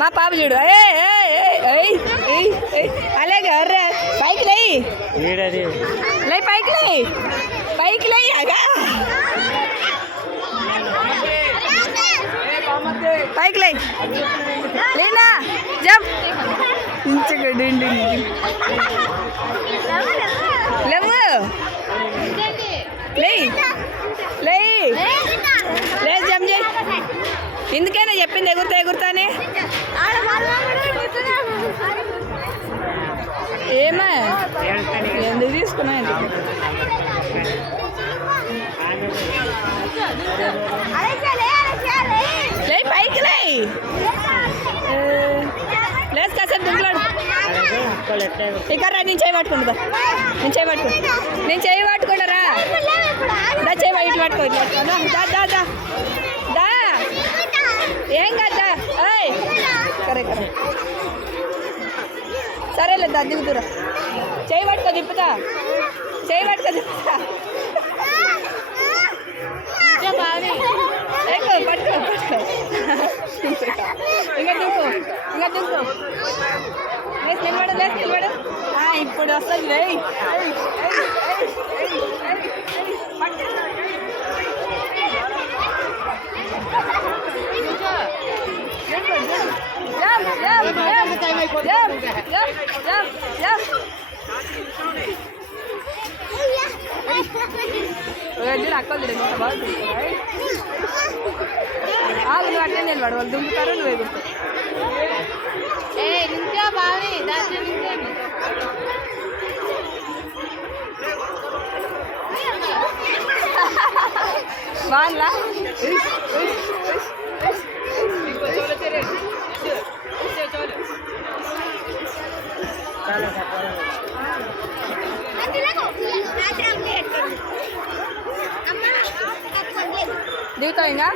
మా పాప చూడు అలాగే అర్రే పైకి లే పైకి లే అగా పైకి లేనా జంప్ ఇంచగడ్డి లేవు లేదు జంప్ చేయి ఎందుకైనా చెప్పింది ఎగురుతానే ఏమా ఎందుకు తీసుకున్నా లే పైకి లేదు కాసేపు దుంకులాడు ఇక్కడ నేను చేయి పట్టుకుంటా నేను చేయి పట్టుకుంటారా దా చేయి ఇటు పట్టుకో దా ఏం కదా కరెక్ట్ సరేలే దా దిగుతురా చేయి పట్టుకో తిప్పుతా పట్టుకో ఇంకా దింపు నిలబడు ఇప్పుడు వస్తుంది అక్కలు బాగా అట్లే నిలబడు వాళ్ళు దుంపుతారు నువ్వు ఎగురుతావు బాగుందా దిగుతావు ఇంకా